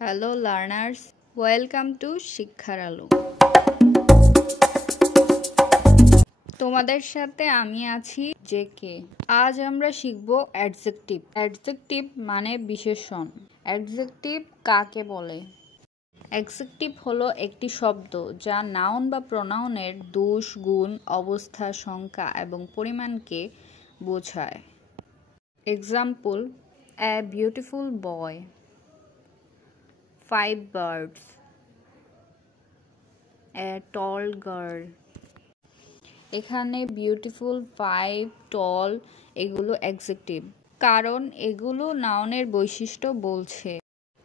Hello learners, welcome to শিক্ষার আলো। তোমাদের সাথে আমি আছি জেকে। আজ আমরা শিখব অ্যাডজেক্টিভ। অ্যাডজেক্টিভ মানে বিশেষণ। অ্যাডজেক্টিভ কাকে বলে? অ্যাডজেক্টিভ হলো একটি শব্দ যা নাউন বা প্রোনাউনের দোষ, গুণ, অবস্থা, সংখ্যা এবং পরিমাণকে বোঝায়। Example: a beautiful boy, 5 birds, a tall girl। এখানে বিউটিফুল, 5, টল এগুলো অ্যাডজেক্টিভ, কারণ এগুলো নাউনের বৈশিষ্ট্য বলছে।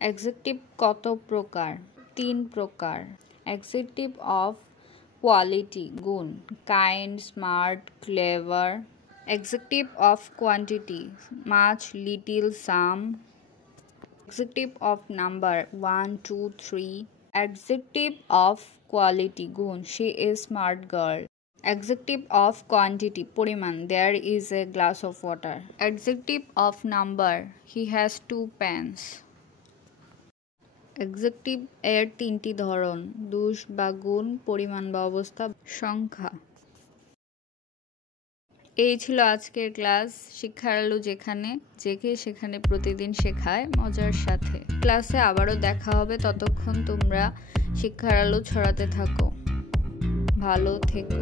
অ্যাডজেক্টিভ কত প্রকার? 3 প্রকার। অ্যাডজেক্টিভ অফ কোয়ালিটি গুণ, kind, smart, clever. Adjective of quantity much, little, some. Adjective of number 1, 2, 3। Adjective of quality গুণ, she is smart girl. Adjective of quantity পরিমাণ, there is a glass of water. Adjective of number, he has 2 pens। Adjective এর 3টি ধরন: দোষ বা গুণ, পরিমাণ বা অবস্থা, সংখ্যা। এই ছিল আজকের ক্লাস। শিক্ষার আলো যেখানে সেখানে প্রতিদিন শেখায় মজার সাথে। ক্লাসে আবারও দেখা হবে, ততক্ষণ তোমরা শিক্ষার আলো ছড়াতে থাকো। ভালো থেকো।